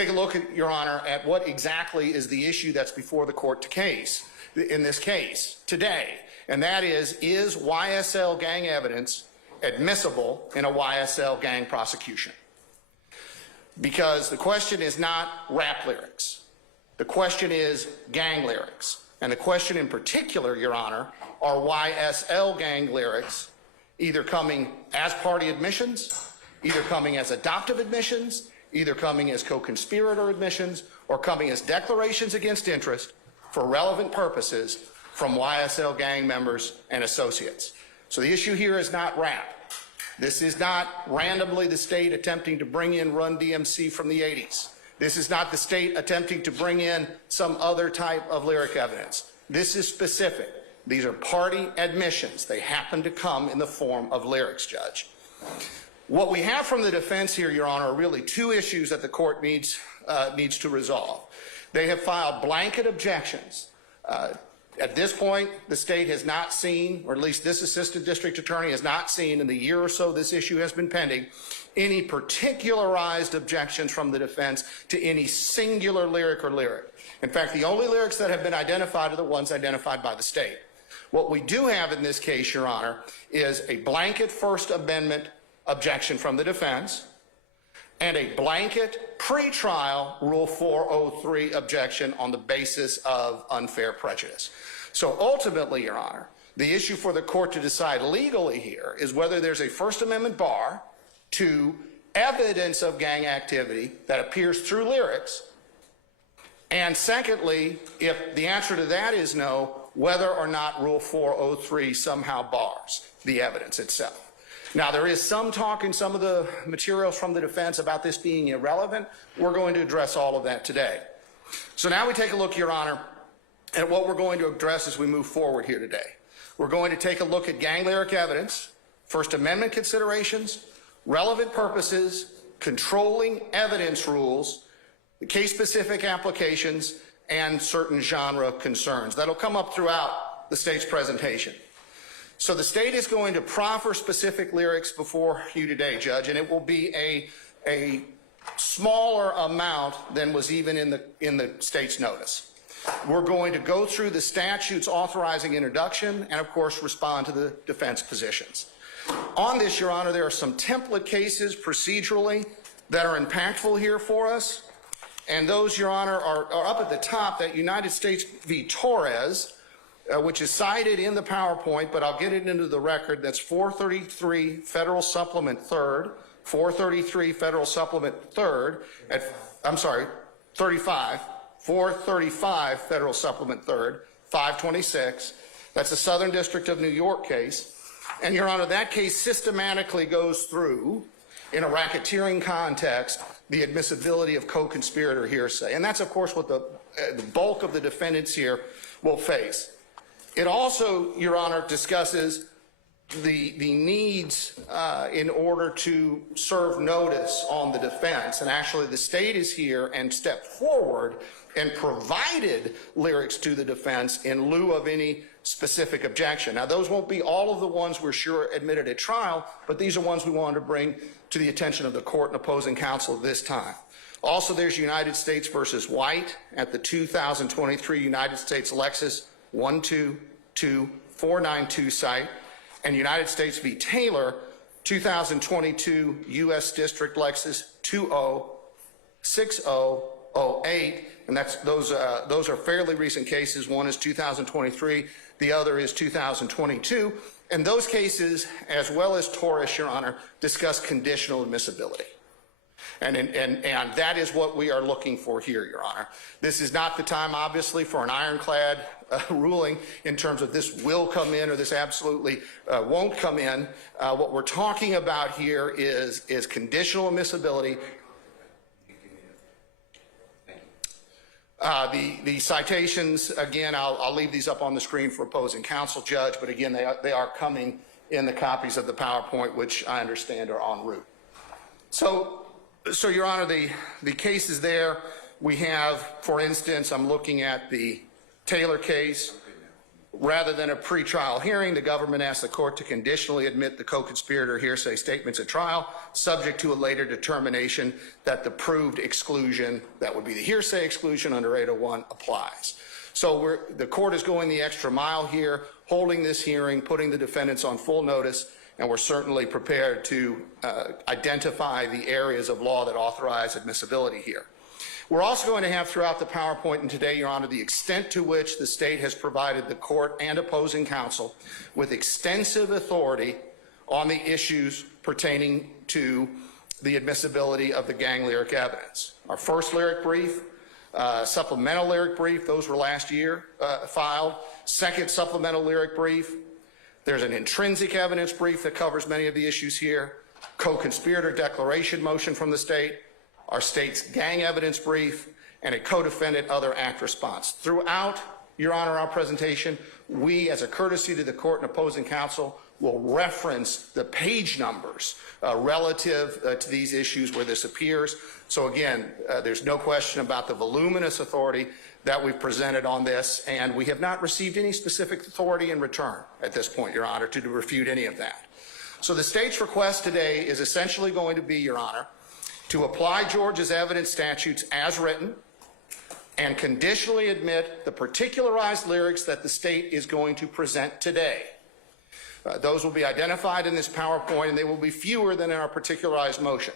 Take a look, Your Honor, at what exactly is the issue that's before the court in this case today, and that is YSL gang evidence admissible in a YSL gang prosecution? Because the question is not rap lyrics. The question is gang lyrics. And the question in particular, Your Honor, are YSL gang lyrics either coming as party admissions, either coming as adoptive admissions, either coming as co-conspirator admissions, or coming as declarations against interest for relevant purposes from YSL gang members and associates. So the issue here is not rap. This is not randomly the state attempting to bring in Run DMC from the 80s. This is not the state attempting to bring in some other type of lyric evidence. This is specific. These are party admissions. They happen to come in the form of lyrics, Judge. What we have from the defense here, Your Honor, are really two issues that the court needs to resolve. They have filed blanket objections. At this point, the state has not seen, or at least this assistant district attorney has not seen in the year or so this issue has been pending, any particularized objections from the defense to any singular lyric or lyric. In fact, the only lyrics that have been identified are the ones identified by the state. What we do have in this case, Your Honor, is a blanket First Amendment objection from the defense and a blanket pretrial Rule 403 objection on the basis of unfair prejudice. So ultimately, Your Honor, the issue for the court to decide legally here is whether there's a First Amendment bar to evidence of gang activity that appears through lyrics, and secondly, if the answer to that is no, whether or not Rule 403 somehow bars the evidence itself. Now, there is some talk in some of the materials from the defense about this being irrelevant. We're going to address all of that today. So now we take a look, Your Honor, at what we're going to address as we move forward here today. We're going to take a look at gang lyric evidence, First Amendment considerations, relevant purposes, controlling evidence rules, case-specific applications, and certain genre concerns. That'll come up throughout the state's presentation. So the state is going to proffer specific lyrics before you today, Judge, and it will be a smaller amount than was even in the state's notice. We're going to go through the statutes authorizing introduction and, of course, respond to the defense positions. On this, Your Honor, there are some template cases procedurally that are impactful here for us, and those, Your Honor, are up at the top. That United States v. Torres, which is cited in the PowerPoint, but I'll get it into the record. That's 433 Federal Supplement 3rd, 433 Federal Supplement 3rd, I'm sorry, 35, 435 Federal Supplement 3rd, 526. That's a Southern District of New York case. And, Your Honor, that case systematically goes through, in a racketeering context, the admissibility of co-conspirator hearsay. And that's, of course, what the bulk of the defendants here will face. It also, Your Honor, discusses the needs in order to serve notice on the defense. And actually, the state is here and stepped forward and provided lyrics to the defense in lieu of any specific objection. Now, those won't be all of the ones we're sure admitted at trial, but these are ones we wanted to bring to the attention of the court and opposing counsel at this time. Also, there's United States versus White at the 2023 United States Lexus 122492 site, and United States v. Taylor, 2022 U.S. District Lexus 206008, and those are fairly recent cases. One is 2023, the other is 2022, and those cases, as well as Torres, Your Honor, discuss conditional admissibility. And that is what we are looking for here, Your Honor. This is not the time, obviously, for an ironclad ruling in terms of this will come in or this absolutely won't come in. What we're talking about here is conditional admissibility. The citations, again, I'll leave these up on the screen for opposing counsel, Judge, but again, they are coming in the copies of the PowerPoint, which I understand are en route. So Your Honor, the cases there, we have, for instance, I'm looking at the Taylor case. Rather than a pretrial hearing, the government asked the court to conditionally admit the co-conspirator hearsay statements at trial, subject to a later determination that the proved exclusion, that would be the hearsay exclusion under 801, applies. So the court is going the extra mile here, holding this hearing, putting the defendants on full notice, and we're certainly prepared to identify the areas of law that authorize admissibility here. We're also going to have throughout the PowerPoint and today, Your Honor, the extent to which the state has provided the court and opposing counsel with extensive authority on the issues pertaining to the admissibility of the gang lyric evidence. Our first lyric brief, supplemental lyric brief, those were last year filed. Second supplemental lyric brief, there's an intrinsic evidence brief that covers many of the issues here, co-conspirator declaration motion from the state, our state's gang evidence brief, and a co-defendant other act response. Throughout, Your Honor, our presentation, we, as a courtesy to the court and opposing counsel, will reference the page numbers relative to these issues where this appears. So again, there's no question about the voluminous authority that we've presented on this, and we have not received any specific authority in return at this point, Your Honor, to refute any of that. So the state's request today is essentially going to be, Your Honor, to apply Georgia's evidence statutes as written and conditionally admit the particularized lyrics that the state is going to present today. Those will be identified in this PowerPoint, and they will be fewer than in our particularized motion.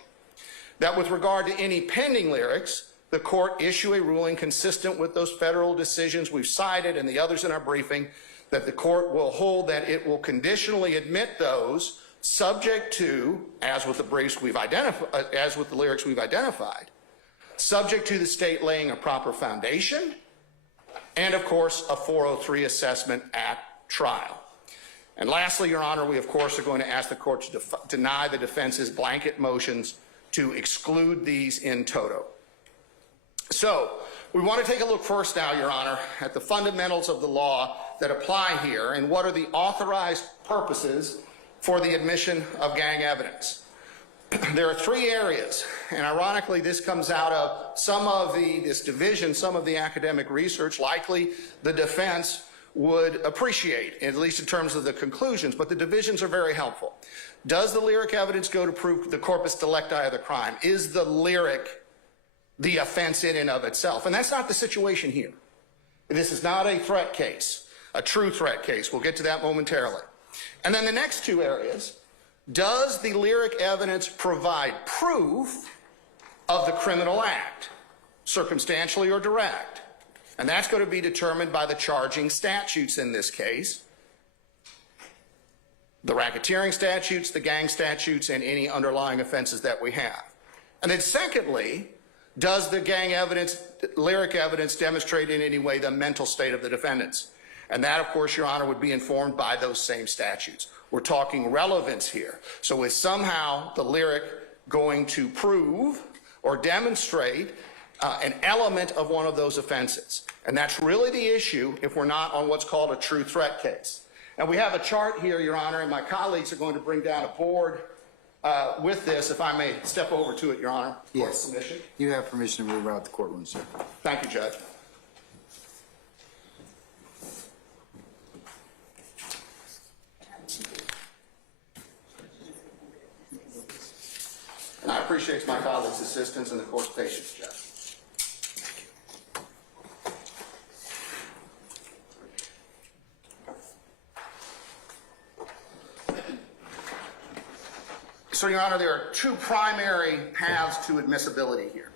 That with regard to any pending lyrics, the court issue a ruling consistent with those federal decisions we've cited and the others in our briefing, that the court will hold that it will conditionally admit those subject to, as with the briefs we've identified, as with the lyrics we've identified, subject to the state laying a proper foundation, and of course a 403 assessment at trial. And lastly, Your Honor, we of course are going to ask the court to deny the defense's blanket motions to exclude these in toto. So we want to take a look first now, Your Honor, at the fundamentals of the law that apply here and what are the authorized purposes for the admission of gang evidence. There are three areas, and ironically this comes out of some of this division, some of the academic research, likely the defense would appreciate, at least in terms of the conclusions, but the divisions are very helpful. Does the lyric evidence go to prove the corpus delicti of the crime? Is the lyric the offense in and of itself? And that's not the situation here. This is not a threat case, a true threat case. We'll get to that momentarily. And then the next two areas, does the lyric evidence provide proof of the criminal act, circumstantially or direct? And that's going to be determined by the charging statutes in this case, the racketeering statutes, the gang statutes, and any underlying offenses that we have. And then secondly, does the gang evidence, lyric evidence, demonstrate in any way the mental state of the defendants? And that, of course, Your Honor, would be informed by those same statutes. We're talking relevance here. So is somehow the lyric going to prove or demonstrate an element of one of those offenses? And that's really the issue if we're not on what's called a true threat case. And we have a chart here, Your Honor, and my colleagues are going to bring down a board with this, if I may step over to it, Your Honor. Yes. Permission. You have permission to move out the courtroom, sir. Thank you, Judge. And I appreciate my colleagues' assistance and the court's patience, Judge. So, Your Honor, there are two primary paths to admissibility here.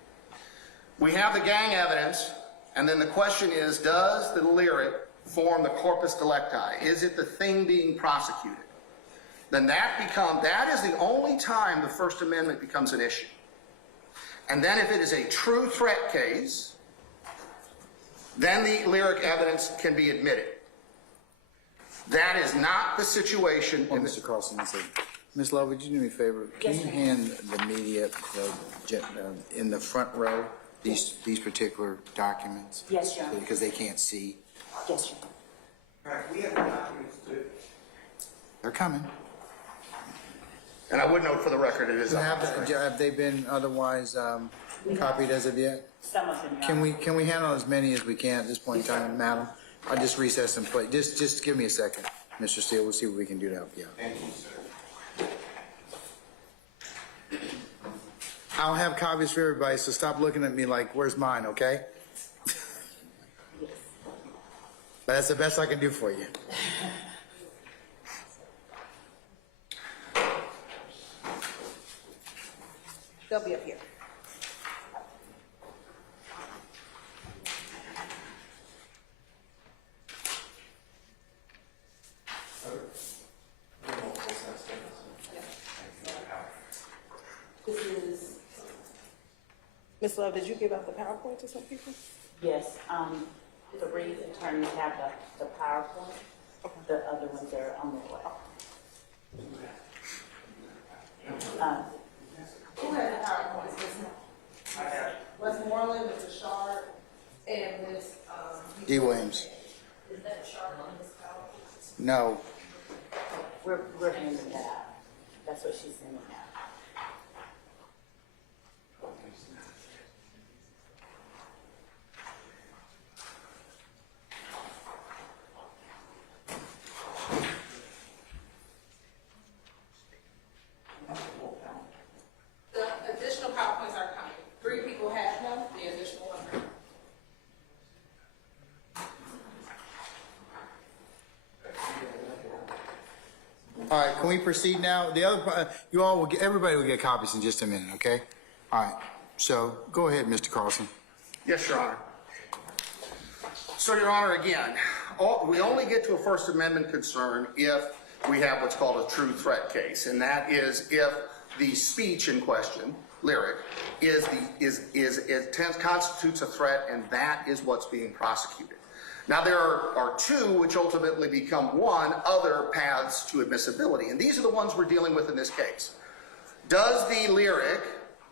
We have the gang evidence, and then the question is, does the lyric form the corpus delicti? Is it the thing being prosecuted? Then that is the only time the First Amendment becomes an issue. And then if it is a true threat case, then the lyric evidence can be admitted. That is not the situation. Mr. Carlson, Ms. Love, would you do me a favor? Can you hand the media in the front row these particular documents? Yes, Your Honor. Because they can't see. Yes, Your Honor. All right, we have the documents too. They're coming. And I would note for the record, it is on the screen. Have they been otherwise copied as of yet? Some of them, Your Honor. Can we handle as many as we can at this point in time, madam? I'll just recess and play. Just give me a second, Mr. Steele. We'll see what we can do to help you out. Thank you, sir. I'll have copies for everybody, so stop looking at me like, where's mine, okay? But that's the best I can do for you. They'll be up here. This is, Ms. Love, did you give out the PowerPoint to some people? Yes, the Reed attorneys have the PowerPoint. The other ones are on their way. Who had the PowerPoint? Westmoreland, Mr. Shard, and Ms. D. Williams. Is that Shard on this PowerPoint? No. We're handing that out. That's what she's sending out. The additional PowerPoints are coming. 3 people have them, the additional one. All right, can we proceed now? The other, you all will get, everybody will get copies in just a minute, okay? All right, so go ahead, Mr. Carlson. Yes, Your Honor. So, Your Honor, again, we only get to a First Amendment concern if we have what's called a true threat case, and that is if the speech in question, lyric, constitutes a threat, and that is what's being prosecuted. Now, there are 2 which ultimately become 1 other paths to admissibility, and these are the ones we're dealing with in this case. Does the lyric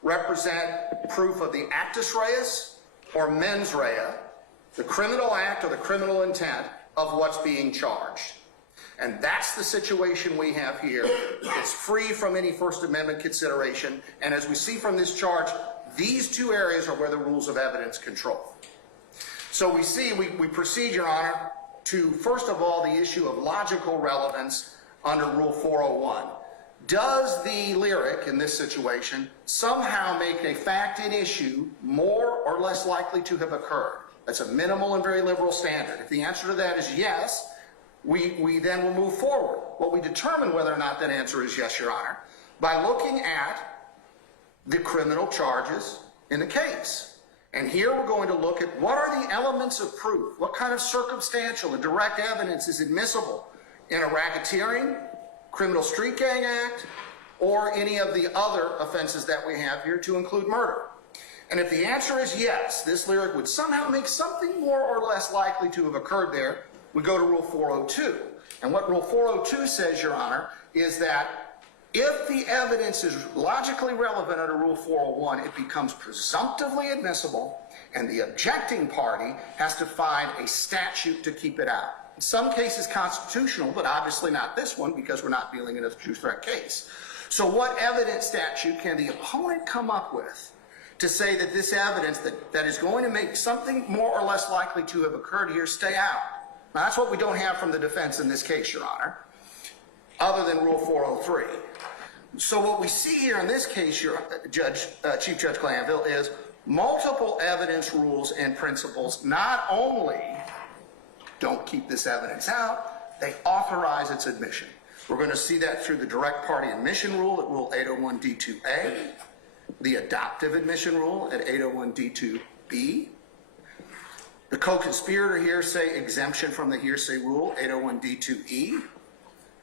represent proof of the actus reus or mens rea, the criminal act or the criminal intent of what's being charged? And that's the situation we have here. It's free from any First Amendment consideration, and as we see from this charge, these 2 areas are where the rules of evidence control. So we see, we proceed, Your Honor, to first of all the issue of logical relevance under Rule 401. Does the lyric in this situation somehow make a fact at issue more or less likely to have occurred? That's a minimal and very liberal standard. If the answer to that is yes, we then will move forward. Well, we determine whether or not that answer is yes, Your Honor, by looking at the criminal charges in the case. And here we're going to look at what are the elements of proof, what kind of circumstantial and direct evidence is admissible in a racketeering, criminal street gang act, or any of the other offenses that we have here to include murder. And if the answer is yes, this lyric would somehow make something more or less likely to have occurred there, we go to Rule 402. And what Rule 402 says, Your Honor, is that if the evidence is logically relevant under Rule 401, it becomes presumptively admissible, and the objecting party has to find a statute to keep it out. In some cases constitutional, but obviously not this one because we're not dealing in a true threat case. So what evidence statute can the opponent come up with to say that this evidence that is going to make something more or less likely to have occurred here stay out? Now, that's what we don't have from the defense in this case, Your Honor, other than Rule 403. So what we see here in this case, Chief Judge Glanville, is multiple evidence rules and principles not only don't keep this evidence out, they authorize its admission. We're going to see that through the direct party admission rule at Rule 801D2A, the adoptive admission rule at 801D2B, the co-conspirator hearsay exemption from the hearsay rule, 801D2E,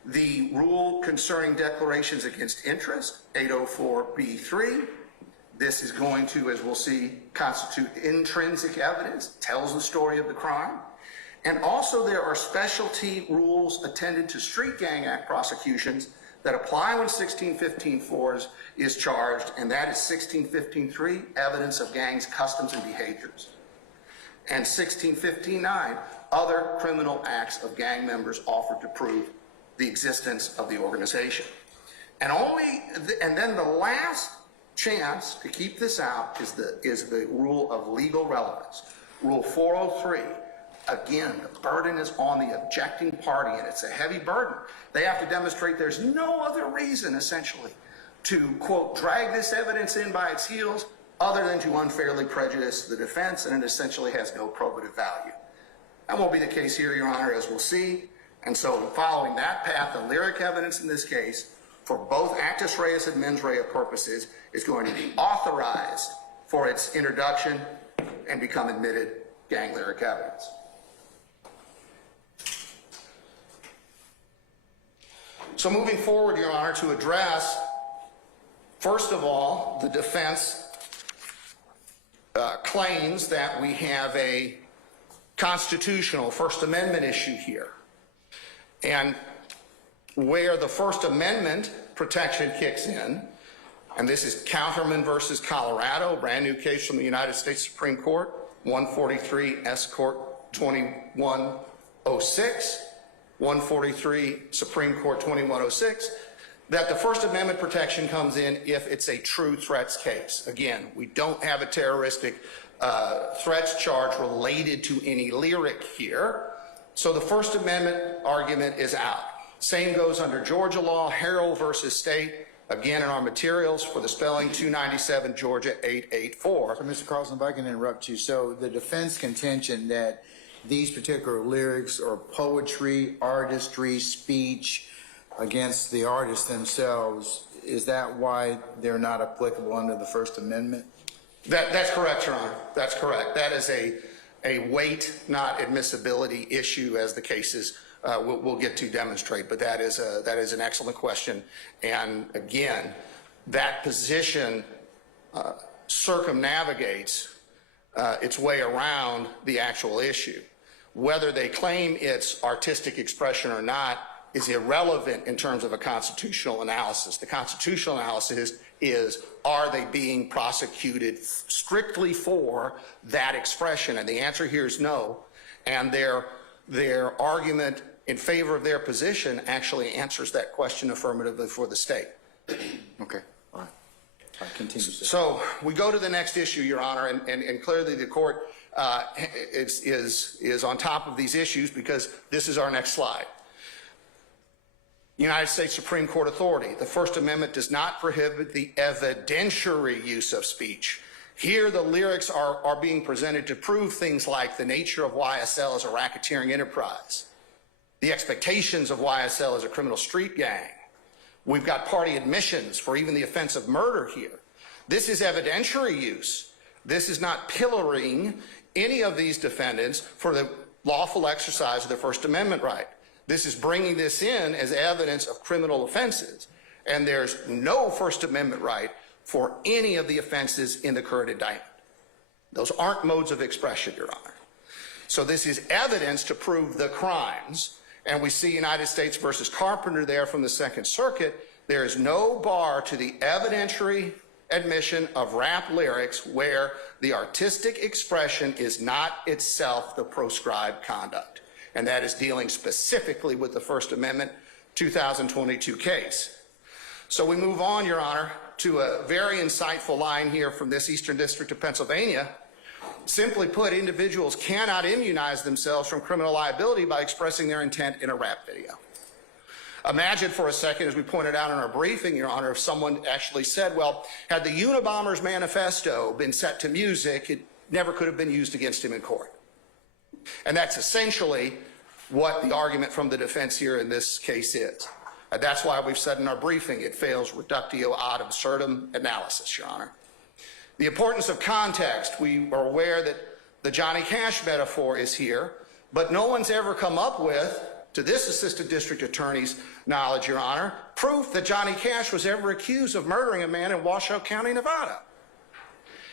the rule concerning declarations against interest, 804B3. This is going to, as we'll see, constitute intrinsic evidence, tells the story of the crime. And also there are specialty rules attended to street gang act prosecutions that apply when 1615-4 is charged, and that is 1615-3, evidence of gangs' customs and behaviors. And 1615-9, other criminal acts of gang members offered to prove the existence of the organization. And then the last chance to keep this out is the rule of legal relevance. Rule 403, Again, the burden is on the objecting party, and it's a heavy burden. They have to demonstrate there's no other reason, essentially, to, quote, drag this evidence in by its heels other than to unfairly prejudice the defense, and it essentially has no probative value. That won't be the case here, Your Honor, as we'll see. And so following that path, the lyric evidence in this case, for both actus reus and mens rea purposes, is going to be authorized for its introduction and become admitted gang lyric evidence. So moving forward, Your Honor, to address, first of all, the defense claims that we have a constitutional First Amendment issue here. And where the First Amendment protection kicks in, and this is Counterman versus Colorado, brand new case from the United States Supreme Court, 143 S. Court 2106, 143 Supreme Court 2106, that the First Amendment protection comes in if it's a true threats case. Again, we don't have a terroristic threats charge related to any lyric here, so the First Amendment argument is out. Same goes under Georgia law, Harrell versus State, again in our materials for the spelling, 297 Georgia 884. So, Mr. Carlson, if I can interrupt you. So the defense contention that these particular lyrics are poetry, artistry, speech against the artists themselves, is that why they're not applicable under the First Amendment? That's correct, Your Honor. That's correct. That is a weight, not admissibility issue, as the cases we'll get to demonstrate. But that is an excellent question. And again, that position circumnavigates its way around the actual issue. Whether they claim it's artistic expression or not is irrelevant in terms of a constitutional analysis. The constitutional analysis is, are they being prosecuted strictly for that expression? And the answer here is no. And their argument in favor of their position actually answers that question affirmatively for the state. Okay, all right. Continue. So we go to the next issue, Your Honor, and clearly the court is on top of these issues because this is our next slide. United States Supreme Court authority. The First Amendment does not prohibit the evidentiary use of speech. Here, the lyrics are being presented to prove things like the nature of YSL as a racketeering enterprise, the expectations of YSL as a criminal street gang. We've got party admissions for even the offense of murder here. This is evidentiary use. This is not pillorying any of these defendants for the lawful exercise of their First Amendment right. This is bringing this in as evidence of criminal offenses, and there's no First Amendment right for any of the offenses in the current indictment. Those aren't modes of expression, Your Honor. So this is evidence to prove the crimes, and we see United States versus Carpenter there from the Second Circuit. There is no bar to the evidentiary admission of rap lyrics where the artistic expression is not itself the proscribed conduct. And that is dealing specifically with the First Amendment 2022 case. So we move on, Your Honor, to a very insightful line here from this Eastern District of Pennsylvania. Simply put, individuals cannot immunize themselves from criminal liability by expressing their intent in a rap video. Imagine for a second, as we pointed out in our briefing, Your Honor, if someone actually said, well, had the Unabomber's manifesto been set to music, it never could have been used against him in court. And that's essentially what the argument from the defense here in this case is. That's why we've said in our briefing it fails reductio ad absurdum analysis, Your Honor. The importance of context, we are aware that the Johnny Cash metaphor is here, but no one's ever come up with, to this assistant district attorney's knowledge, Your Honor, proof that Johnny Cash was ever accused of murdering a man in Washoe County, Nevada.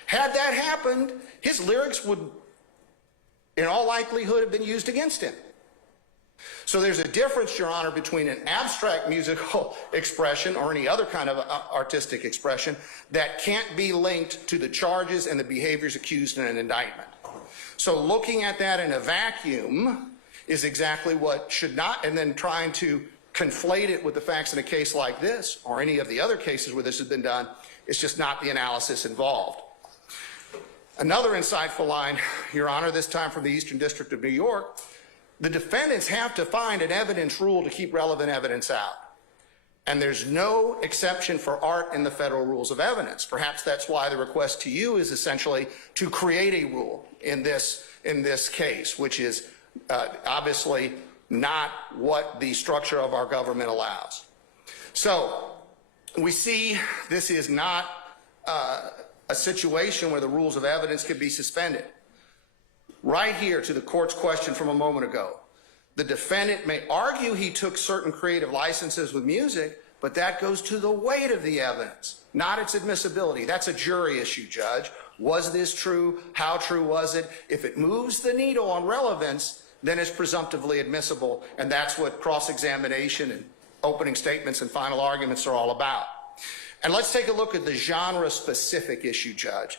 Had that happened, his lyrics would in all likelihood have been used against him. So there's a difference, Your Honor, between an abstract musical expression or any other kind of artistic expression that can't be linked to the charges and the behaviors accused in an indictment. So looking at that in a vacuum is exactly what should not, and then trying to conflate it with the facts in a case like this or any of the other cases where this has been done, is just not the analysis involved. Another insightful line, Your Honor, this time from the Eastern District of New York, the defendants have to find an evidence rule to keep relevant evidence out. And there's no exception for art in the federal rules of evidence. Perhaps that's why the request to you is essentially to create a rule in this case, which is obviously not what the structure of our government allows. So we see this is not a situation where the rules of evidence can be suspended. Right here to the court's question from a moment ago, the defendant may argue he took certain creative licenses with music, but that goes to the weight of the evidence, not its admissibility. That's a jury issue, Judge. Was this true? How true was it? If it moves the needle on relevance, then it's presumptively admissible, and that's what cross-examination and opening statements and final arguments are all about. And let's take a look at the genre-specific issue, Judge.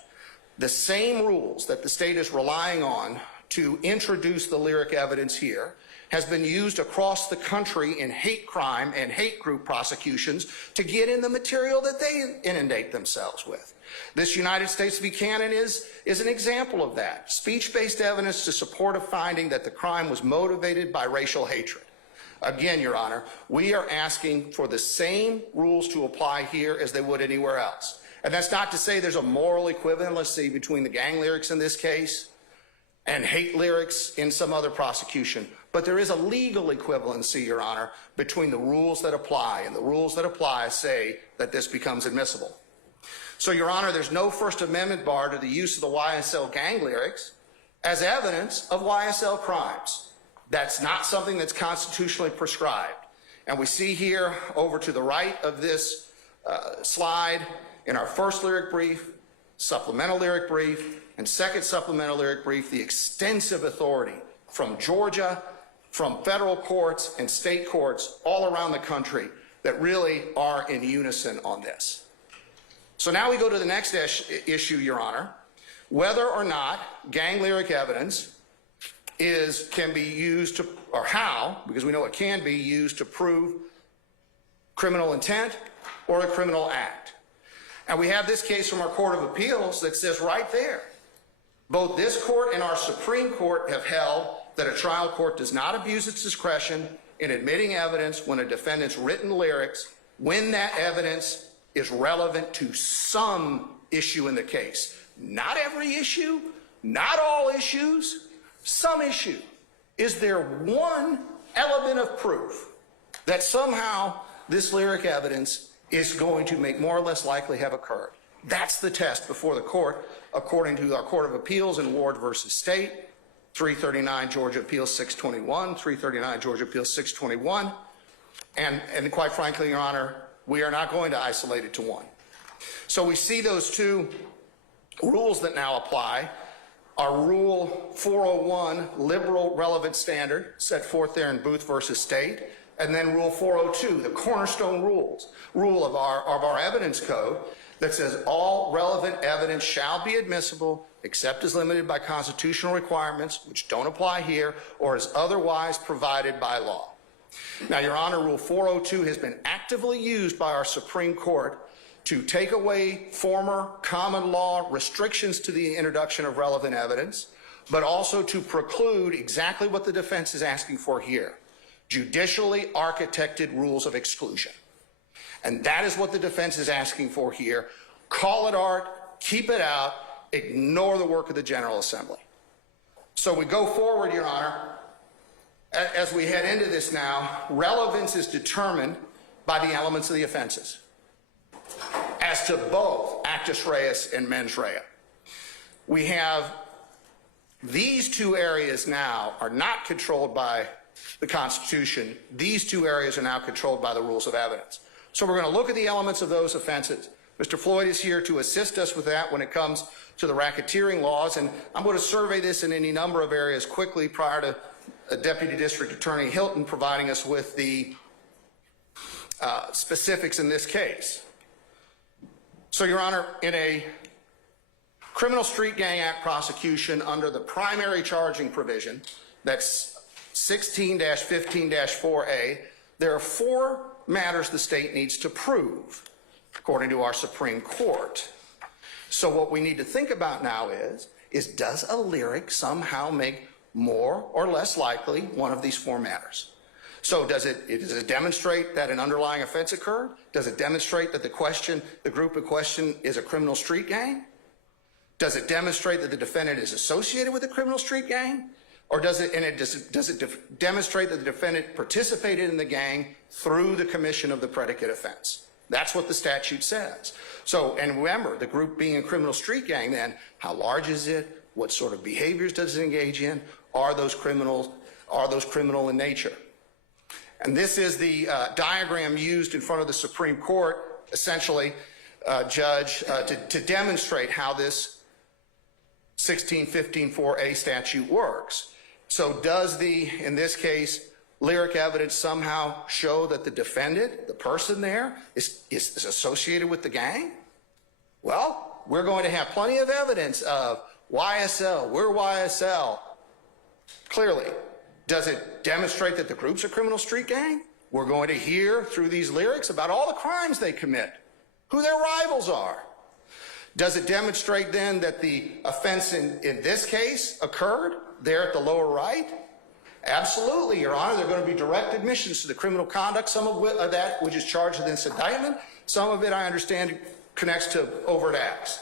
The same rules that the state is relying on to introduce the lyric evidence here has been used across the country in hate crime and hate group prosecutions to get in the material that they inundate themselves with. This United States v. Cannon is an example of that. Speech-based evidence to support a finding that the crime was motivated by racial hatred. Again, Your Honor, we are asking for the same rules to apply here as they would anywhere else. And that's not to say there's a moral equivalency between the gang lyrics in this case and hate lyrics in some other prosecution. But there is a legal equivalency, Your Honor, between the rules that apply, and the rules that apply say that this becomes admissible. So, Your Honor, there's no First Amendment bar to the use of the YSL gang lyrics as evidence of YSL crimes. That's not something that's constitutionally prescribed. And we see here over to the right of this slide in our first lyric brief, supplemental lyric brief, and second supplemental lyric brief, the extensive authority from Georgia, from federal courts and state courts all around the country that really are in unison on this. So now we go to the next issue, Your Honor, whether or not gang lyric evidence can be used to, or how, because we know it can be used to prove criminal intent or a criminal act. And we have this case from our Court of Appeals that says right there, both this court and our Supreme Court have held that a trial court does not abuse its discretion in admitting evidence when a defendant's written lyrics, when that evidence is relevant to some issue in the case. Not every issue, not all issues, some issue. Is there one element of proof that somehow this lyric evidence is going to make more or less likely have occurred? That's the test before the court, according to our Court of Appeals in Ward versus State, 339 Georgia Appeals 621, 339 Georgia Appeals 621. And quite frankly, Your Honor, we are not going to isolate it to one. So we see those two rules that now apply. Our Rule 401, liberal relevant standard, set forth there in Booth versus State, and then Rule 402, the cornerstone rule of our evidence code that says all relevant evidence shall be admissible except as limited by constitutional requirements, which don't apply here, or as otherwise provided by law. Now, Your Honor, Rule 402 has been actively used by our Supreme Court to take away former common law restrictions to the introduction of relevant evidence, but also to preclude exactly what the defense is asking for here, judicially architected rules of exclusion. And that is what the defense is asking for here. Call it art, keep it out, ignore the work of the General Assembly. So we go forward, Your Honor. As we head into this now, relevance is determined by the elements of the offenses as to both actus reus and mens rea. We have these two areas now are not controlled by the Constitution. These two areas are now controlled by the rules of evidence. So we're going to look at the elements of those offenses. Mr. Floyd is here to assist us with that when it comes to the racketeering laws, and I'm going to survey this in any number of areas quickly prior to Deputy District Attorney Hilton providing us with the specifics in this case. So, Your Honor, in a Criminal Street Gang Act prosecution under the primary charging provision, that's 16-15-4A, there are 4 matters the state needs to prove, according to our Supreme Court. So what we need to think about now is does a lyric somehow make more or less likely one of these four matters? So does it demonstrate that an underlying offense occurred? Does it demonstrate that the group in question is a criminal street gang? Does it demonstrate that the defendant is associated with a criminal street gang? Or does it demonstrate that the defendant participated in the gang through the commission of the predicate offense? That's what the statute says. So, and remember, the group being a criminal street gang, then, how large is it? What sort of behaviors does it engage in? Are those criminal in nature? And this is the diagram used in front of the Supreme Court, essentially, Judge, to demonstrate how this 1615-4A statute works. So does in this case, lyric evidence somehow show that the defendant, the person there, is associated with the gang? Well, we're going to have plenty of evidence of YSL, we're YSL. Clearly. Does it demonstrate that the group's a criminal street gang? We're going to hear through these lyrics about all the crimes they commit, who their rivals are. Does it demonstrate then that the offense in this case occurred there at the lower right? Absolutely, Your Honor. There are going to be direct admissions to the criminal conduct, some of that which is charged in this indictment. Some of it, I understand, connects to overt acts.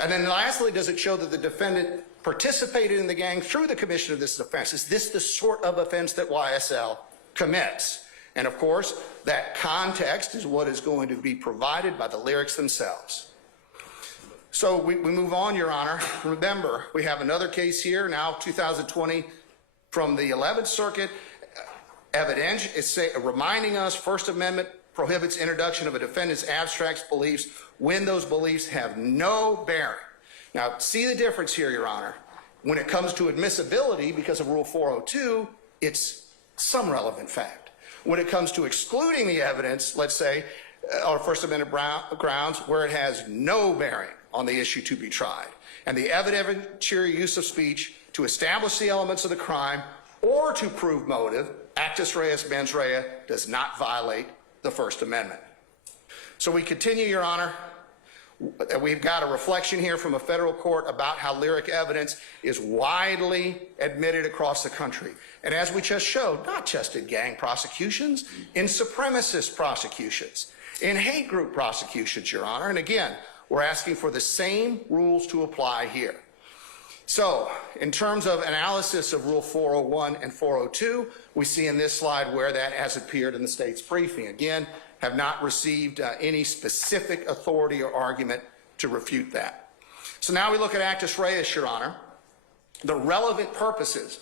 And then lastly, does it show that the defendant participated in the gang through the commission of this offense? Is this the sort of offense that YSL commits? And of course, that context is what is going to be provided by the lyrics themselves. So we move on, Your Honor. Remember, we have another case here, now 2020, from the 11th Circuit. Evidence, it's reminding us First Amendment prohibits introduction of a defendant's abstract beliefs when those beliefs have no bearing. Now, see the difference here, Your Honor. When it comes to admissibility, because of Rule 402, it's some relevant fact. When it comes to excluding the evidence, let's say, on First Amendment grounds, where it has no bearing on the issue to be tried, and the evidentiary use of speech to establish the elements of the crime or to prove motive, actus reus mens rea, does not violate the First Amendment. So we continue, Your Honor. We've got a reflection here from a federal court about how lyric evidence is widely admitted across the country. And as we just showed, not just in gang prosecutions, in supremacist prosecutions, in hate group prosecutions, Your Honor. And again, we're asking for the same rules to apply here. So, in terms of analysis of Rule 401 and 402, we see in this slide where that has appeared in the state's briefing. Again, have not received any specific authority or argument to refute that. So now we look at actus reus, Your Honor. The relevant purposes.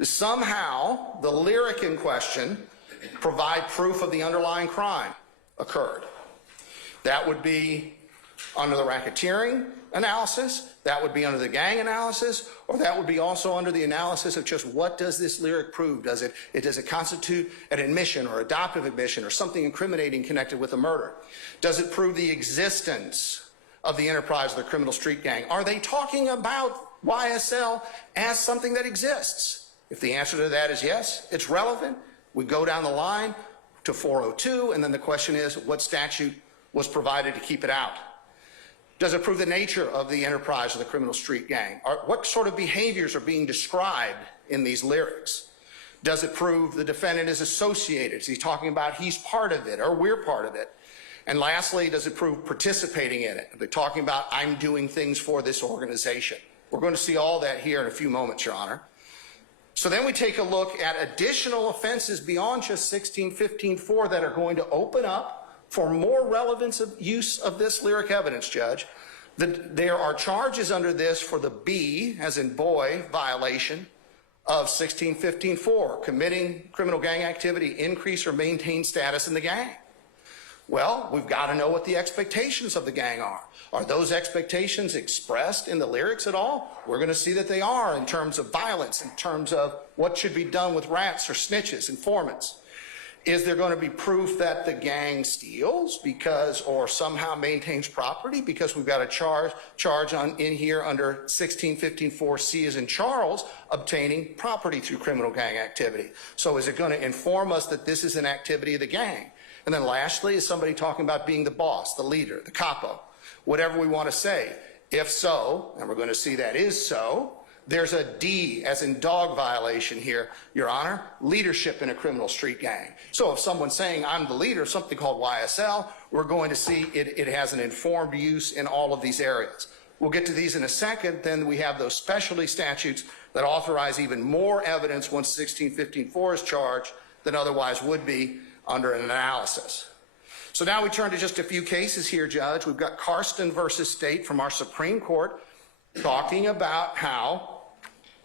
Somehow, the lyric in question provide proof of the underlying crime occurred. That would be under the racketeering analysis, that would be under the gang analysis, or that would be also under the analysis of just what does this lyric prove? Does it constitute an admission or adoptive admission or something incriminating connected with a murder? Does it prove the existence of the enterprise of the criminal street gang? Are they talking about YSL as something that exists? If the answer to that is yes, it's relevant. We go down the line to 402, and then the question is, what statute was provided to keep it out? Does it prove the nature of the enterprise of the criminal street gang? What sort of behaviors are being described in these lyrics? Does it prove the defendant is associated? Is he talking about he's part of it or we're part of it? And lastly, does it prove participating in it? They're talking about I'm doing things for this organization. We're going to see all that here in a few moments, Your Honor. So then we take a look at additional offenses beyond just 1615-4 that are going to open up for more relevance of use of this lyric evidence, Judge. There are charges under this for the B, as in boy, violation of 1615-4, committing criminal gang activity, increase or maintain status in the gang. Well, we've got to know what the expectations of the gang are. Are those expectations expressed in the lyrics at all? We're going to see that they are in terms of violence, in terms of what should be done with rats or snitches, informants. Is there going to be proof that the gang steals or somehow maintains property? Because we've got a charge in here under 1615-4C as in Charles, obtaining property through criminal gang activity. So is it going to inform us that this is an activity of the gang? And then lastly, is somebody talking about being the boss, the leader, the capo, whatever we want to say? If so, and we're going to see that is so, there's a D, as in dog violation here, Your Honor, leadership in a criminal street gang. So if someone's saying I'm the leader of something called YSL, we're going to see it has an informed use in all of these areas. We'll get to these in a second. Then we have those specialty statutes that authorize even more evidence once 1615-4 is charged than otherwise would be under an analysis. So now we turn to just a few cases here, Judge. We've got Karsten versus State from our Supreme Court talking about how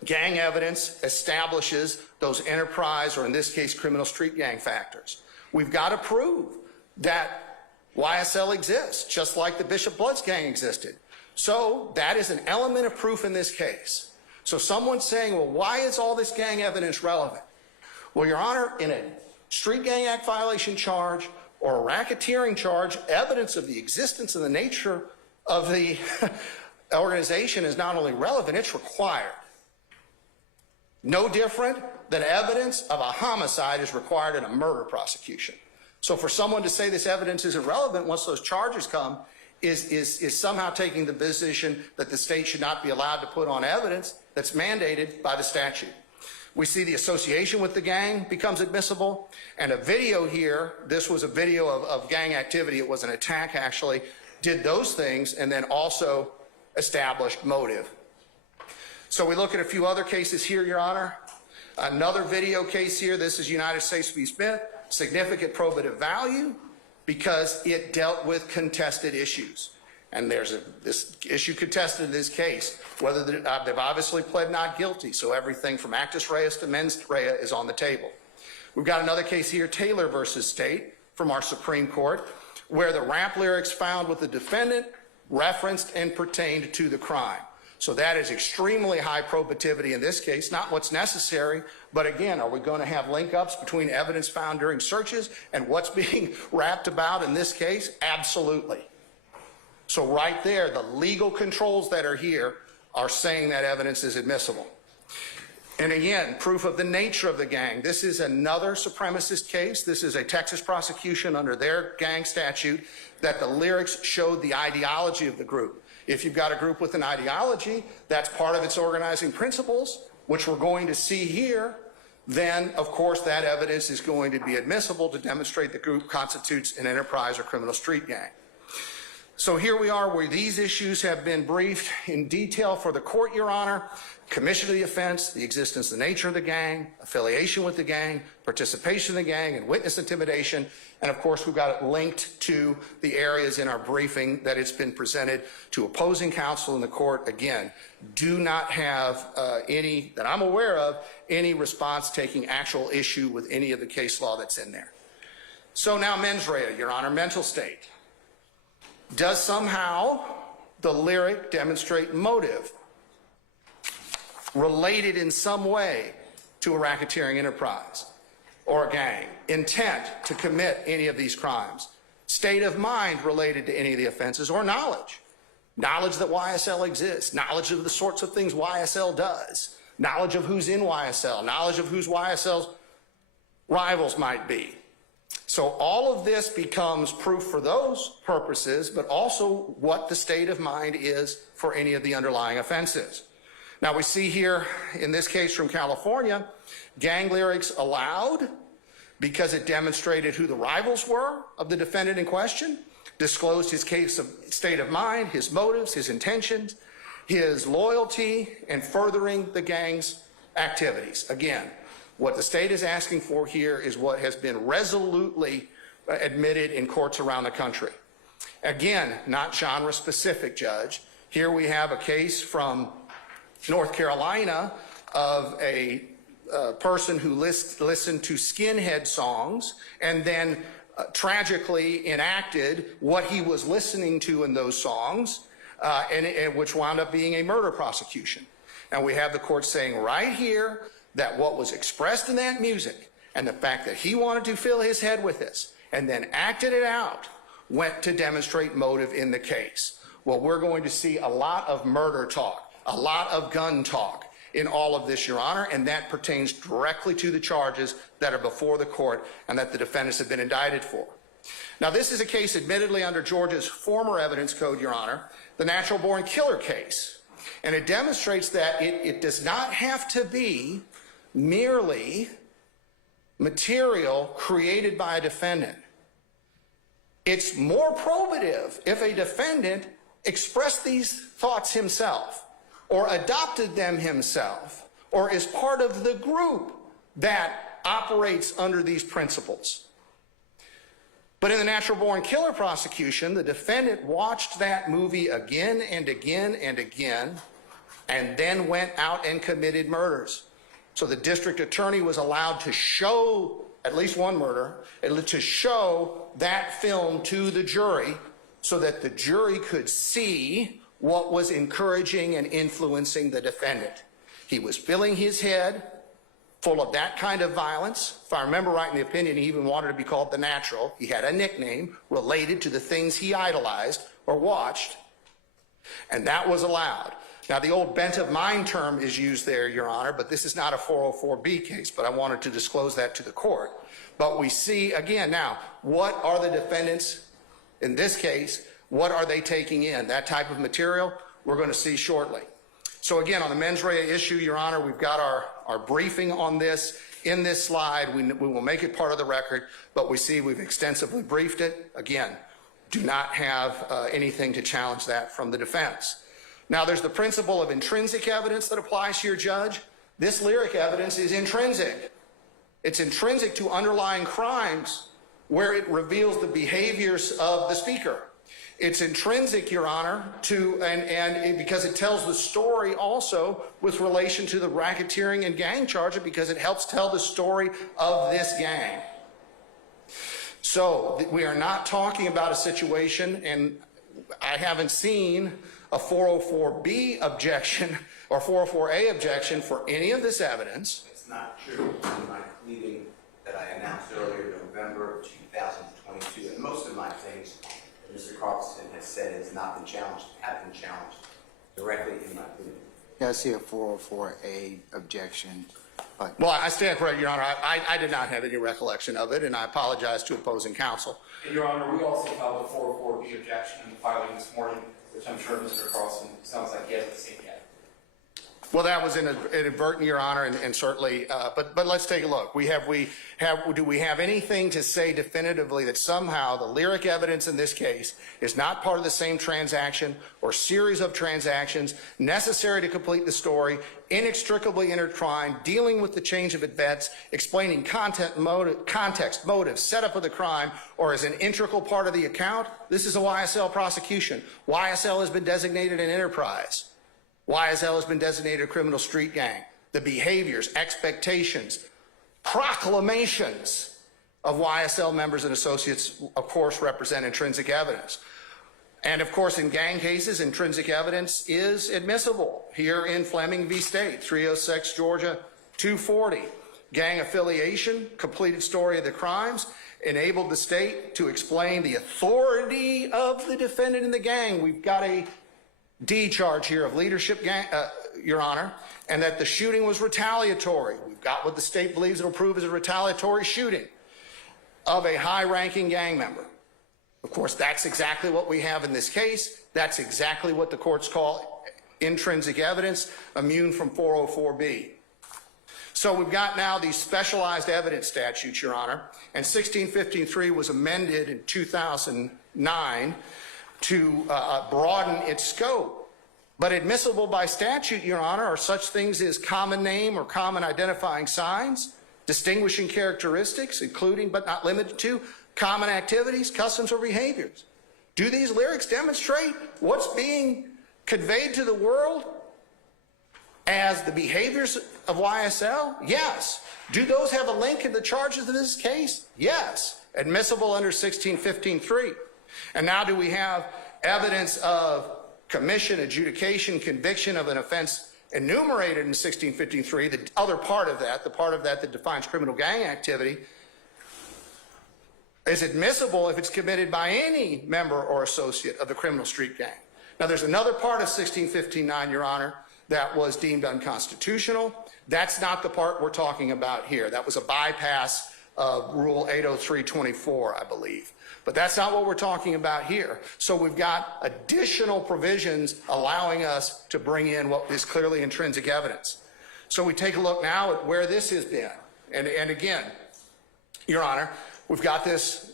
gang evidence establishes those enterprise, or in this case, criminal street gang factors. We've got to prove that YSL exists, just like the Bishop Bloods gang existed. So that is an element of proof in this case. So someone's saying, well, why is all this gang evidence relevant? Well, Your Honor, in a Street Gang Act violation charge or a racketeering charge, evidence of the existence and the nature of the organization is not only relevant, it's required. No different than evidence of a homicide is required in a murder prosecution. So for someone to say this evidence isn't relevant once those charges come is somehow taking the position that the state should not be allowed to put on evidence that's mandated by the statute. We see the association with the gang becomes admissible, and a video here, this was a video of gang activity, it was an attack actually, did those things and then also established motive. So we look at a few other cases here, Your Honor. Another video case here, this is United States v. Smith, significant probative value because it dealt with contested issues. And there's this issue contested in this case, whether they've obviously pled not guilty, so everything from actus reus to mens rea is on the table. We've got another case here, Taylor versus State, from our Supreme Court, where the rap lyrics found with the defendant referenced and pertained to the crime. So that is extremely high probativity in this case, not what's necessary, but again, are we going to have link-ups between evidence found during searches and what's being rapped about in this case? Absolutely. So right there, the legal controls that are here are saying that evidence is admissible. And again, proof of the nature of the gang. This is another supremacist case. This is a Texas prosecution under their gang statute that the lyrics showed the ideology of the group. If you've got a group with an ideology, that's part of its organizing principles, which we're going to see here, then of course that evidence is going to be admissible to demonstrate the group constitutes an enterprise or criminal street gang. So here we are where these issues have been briefed in detail for the court, Your Honor. Commission of the offense, the existence, the nature of the gang, affiliation with the gang, participation in the gang, and witness intimidation. And of course, we've got it linked to the areas in our briefing that it's been presented to opposing counsel in the court. Again, do not have any, that I'm aware of, any response taking actual issue with any of the case law that's in there. So now mens rea, Your Honor, mental state. Does somehow the lyric demonstrate motive related in some way to a racketeering enterprise or a gang, intent to commit any of these crimes, state of mind related to any of the offenses, or knowledge that YSL exists, knowledge of the sorts of things YSL does, knowledge of who's in YSL, knowledge of whose YSL's rivals might be. So all of this becomes proof for those purposes, but also what the state of mind is for any of the underlying offenses. Now we see here, in this case from California, gang lyrics allowed because it demonstrated who the rivals were of the defendant in question, disclosed his case of state of mind, his motives, his intentions, his loyalty, and furthering the gang's activities. Again, what the state is asking for here is what has been resolutely admitted in courts around the country. Again, not genre specific, Judge. Here we have a case from North Carolina of a person who listened to skinhead songs and then tragically enacted what he was listening to in those songs, and which wound up being a murder prosecution. And we have the court saying right here that what was expressed in that music and the fact that he wanted to fill his head with this and then acted it out went to demonstrate motive in the case. Well, we're going to see a lot of murder talk, a lot of gun talk in all of this, Your Honor, and that pertains directly to the charges that are before the court and that the defendants have been indicted for. Now, this is a case admittedly under Georgia's former evidence code, Your Honor, the natural-born killer case. And it demonstrates that it does not have to be merely material created by a defendant. It's more probative if a defendant expressed these thoughts himself, or adopted them himself, or is part of the group that operates under these principles. But in the natural-born killer prosecution, the defendant watched that movie again and again and again, and then went out and committed murders. So the district attorney was allowed to show at least one murder, to show that film to the jury so that the jury could see what was encouraging and influencing the defendant. He was filling his head full of that kind of violence. If I remember right in the opinion, he even wanted to be called the Natural. He had a nickname related to the things he idolized or watched, and that was allowed. Now, the old bent of mind term is used there, Your Honor, but this is not a 404B case, but I wanted to disclose that to the court. But we see, again, now, what are the defendants, in this case, what are they taking in? That type of material, we're going to see shortly. So again, on the mens rea issue, Your Honor, we've got our briefing on this in this slide. We will make it part of the record, but we see we've extensively briefed it. Again, do not have anything to challenge that from the defense. Now, there's the principle of intrinsic evidence that applies here, Judge. This lyric evidence is intrinsic. It's intrinsic to underlying crimes where it reveals the behaviors of the speaker. It's intrinsic, Your Honor, because it tells the story also with relation to the racketeering and gang charge, because it helps tell the story of this gang. So we are not talking about a situation, and I haven't seen a 404B objection or 404A objection for any of this evidence. It's not true. In my pleading that I announced earlier in November of 2022, and most of my things that Mr. Carlson has said has not been challenged, have been challenged directly in my pleading. Yeah, I see a 404A objection. But Well, I stand corrected, Your Honor. I did not have any recollection of it, and I apologize to opposing counsel. Your Honor, we also filed a 404B objection in the filing this morning, which I'm sure Mr. Carlson sounds like he hasn't seen yet. Well, that was inadvertent, Your Honor, and certainly, but let's take a look. Do we have anything to say definitively that somehow the lyric evidence in this case is not part of the same transaction or series of transactions necessary to complete the story, inextricably intertwined, dealing with the change of events, explaining context, motive, setup of the crime, or as an integral part of the account? This is a YSL prosecution. YSL has been designated an enterprise. YSL has been designated a criminal street gang. The behaviors, expectations, proclamations of YSL members and associates, of course, represent intrinsic evidence. And of course, in gang cases, intrinsic evidence is admissible. Here in Fleming v. State, 306 Georgia 240, gang affiliation, completed story of the crimes, enabled the state to explain the authority of the defendant in the gang. We've got a D charge here of leadership, Your Honor, and that the shooting was retaliatory. We've got what the state believes it'll prove is a retaliatory shooting of a high-ranking gang member. Of course, that's exactly what we have in this case. That's exactly what the courts call intrinsic evidence, immune from 404B. So we've got now these specialized evidence statutes, Your Honor, and 1615.3 was amended in 2009 to broaden its scope. But admissible by statute, Your Honor, are such things as common name or common identifying signs, distinguishing characteristics, including but not limited to common activities, customs, or behaviors. Do these lyrics demonstrate what's being conveyed to the world as the behaviors of YSL? Yes. Do those have a link in the charges in this case? Yes. Admissible under 1615.3. And now do we have evidence of commission, adjudication, conviction of an offense enumerated in 1615.3, the other part of that, the part of that that defines criminal gang activity, is admissible if it's committed by any member or associate of the criminal street gang. Now, there's another part of 1615.9, Your Honor, that was deemed unconstitutional. That's not the part we're talking about here. That was a bypass Rule 803.24, I believe. But that's not what we're talking about here. So we've got additional provisions allowing us to bring in what is clearly intrinsic evidence. So we take a look now at where this has been. And again, Your Honor, we've got this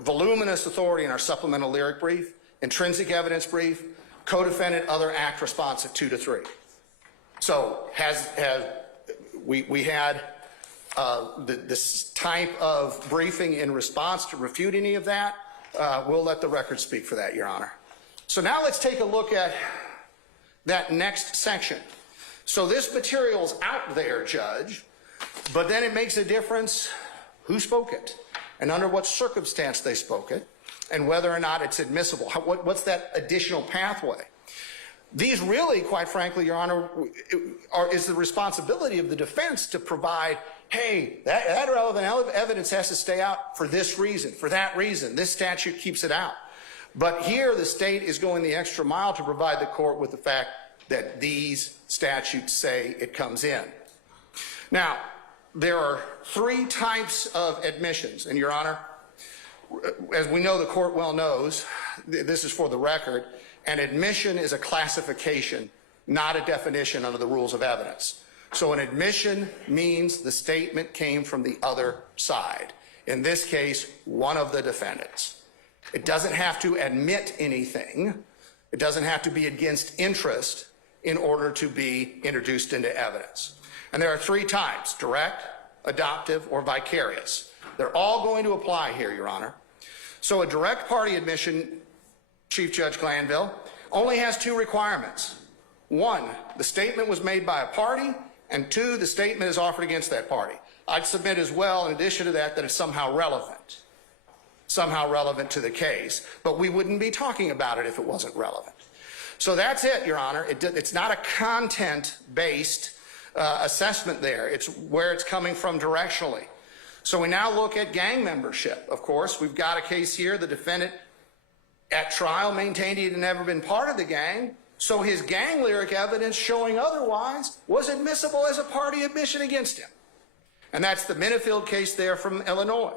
voluminous authority in our supplemental lyric brief, intrinsic evidence brief, co-defendant other act response at 2 to 3. So we had this type of briefing in response to refute any of that. We'll let the record speak for that, Your Honor. So now let's take a look at that next section. So this material's out there, Judge, but then it makes a difference who spoke it and under what circumstance they spoke it and whether or not it's admissible. What's that additional pathway? These really, quite frankly, Your Honor, is the responsibility of the defense to provide, hey, that relevant evidence has to stay out for this reason, for that reason. This statute keeps it out. But here the state is going the extra mile to provide the court with the fact that these statutes say it comes in. Now, there are 3 types of admissions, and Your Honor, as we know, the court well knows, this is for the record, an admission is a classification, not a definition under the rules of evidence. So an admission means the statement came from the other side. In this case, one of the defendants. It doesn't have to admit anything. It doesn't have to be against interest in order to be introduced into evidence. And there are 3 types: direct, adoptive, or vicarious. They're all going to apply here, Your Honor. So a direct party admission, Chief Judge Glanville, only has 2 requirements. 1, the statement was made by a party, and 2, the statement is offered against that party. I'd submit as well, in addition to that, that it's somehow relevant to the case, but we wouldn't be talking about it if it wasn't relevant. So that's it, Your Honor. It's not a content-based assessment there. It's where it's coming from directionally. So we now look at gang membership. Of course, we've got a case here. The defendant at trial maintained he had never been part of the gang, so his gang lyric evidence showing otherwise was admissible as a party admission against him. And that's the Minifield case there from Illinois.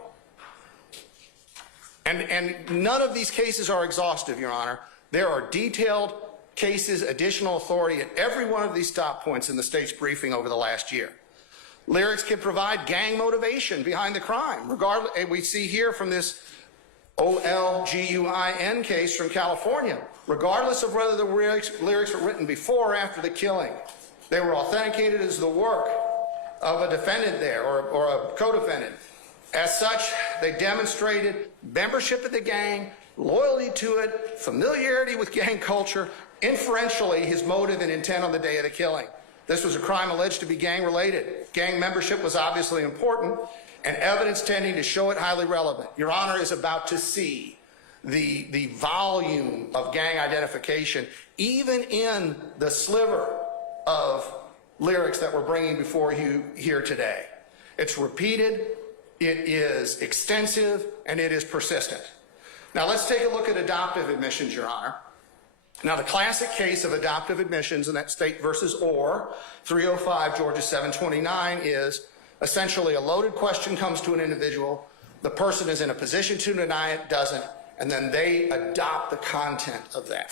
And none of these cases are exhaustive, Your Honor. There are detailed cases, additional authority at every one of these stop points in the state's briefing over the last year. Lyrics can provide gang motivation behind the crime. Regardless, we see here from this OLGUIN case from California, regardless of whether the lyrics were written before or after the killing, they were authenticated as the work of a defendant there or a co-defendant. As such, they demonstrated membership of the gang, loyalty to it, familiarity with gang culture, inferentially his motive and intent on the day of the killing. This was a crime alleged to be gang-related. Gang membership was obviously important, and evidence tending to show it highly relevant. Your Honor is about to see the volume of gang identification, even in the sliver of lyrics that we're bringing before you here today. It's repeated, it is extensive, and it is persistent. Now let's take a look at adoptive admissions, Your Honor. Now the classic case of adoptive admissions in that State versus Orr, 305 Georgia 729, is essentially a loaded question comes to an individual, the person is in a position to deny it, doesn't, and then they adopt the content of that.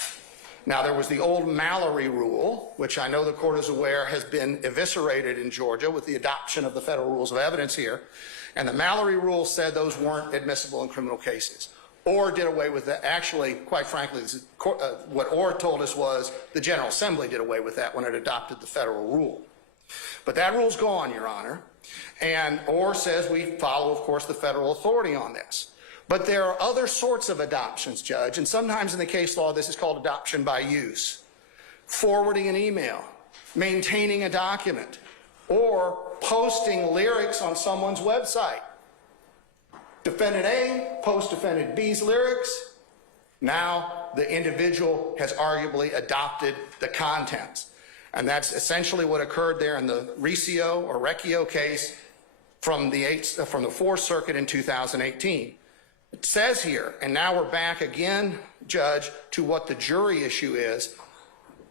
Now there was the old Mallory rule, which I know the court is aware has been eviscerated in Georgia with the adoption of the federal rules of evidence here, and the Mallory rule said those weren't admissible in criminal cases. Orr did away with that. Actually, quite frankly, what Orr told us was the General Assembly did away with that when it adopted the federal rule. But that rule's gone, Your Honor, and Orr says we follow, of course, the federal authority on this. But there are other sorts of adoptions, Judge, and sometimes in the case law this is called adoption by use. Forwarding an email, maintaining a document, or posting lyrics on someone's website. Defendant A posts defendant B's lyrics. Now the individual has arguably adopted the contents. And that's essentially what occurred there in the Riccio or Recchio case from the Fourth Circuit in 2018. It says here, and now we're back again, Judge, to what the jury issue is.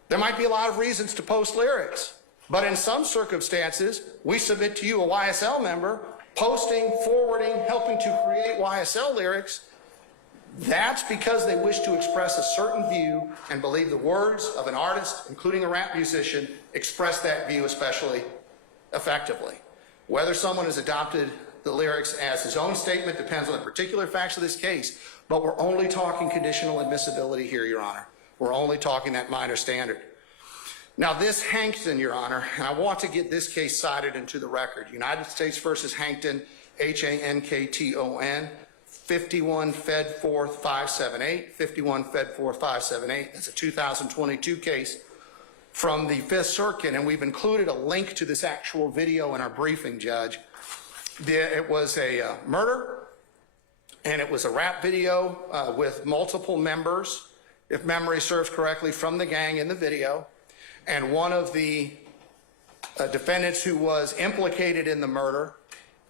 There might be a lot of reasons to post lyrics, but in some circumstances, we submit to you, a YSL member, posting, forwarding, helping to create YSL lyrics, that's because they wish to express a certain view and believe the words of an artist, including a rap musician, express that view especially effectively. Whether someone has adopted the lyrics as his own statement depends on the particular facts of this case, but we're only talking conditional admissibility here, Your Honor. We're only talking that minor standard. Now, this Hankton, Your Honor, and I want to get this case cited into the record. United States versus Hankton, Hankton, 51 Fed 4th 578, 51 Fed 4th 578. That's a 2022 case from the Fifth Circuit, and we've included a link to this actual video in our briefing, Judge. It was a murder, and it was a rap video with multiple members, if memory serves correctly, from the gang in the video. And one of the defendants who was implicated in the murder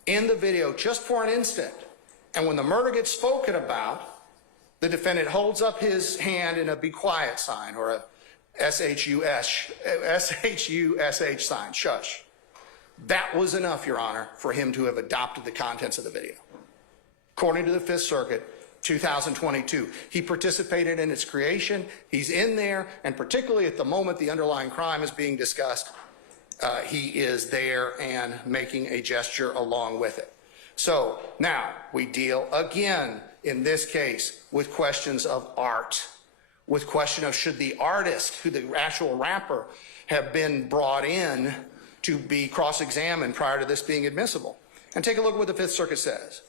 in the video, just for an instant. And when the murder gets spoken about, the defendant holds up his hand in a be quiet sign, or a SHUSH sign, shush. That was enough, Your Honor, for him to have adopted the contents of the video. According to the Fifth Circuit, 2022. He participated in its creation. He's in there, and particularly at the moment the underlying crime is being discussed, he is there and making a gesture along with it. So now we deal again in this case with questions of art, with question of should the artist, who the actual rapper, have been brought in to be cross-examined prior to this being admissible. And take a look at what the Fifth Circuit says.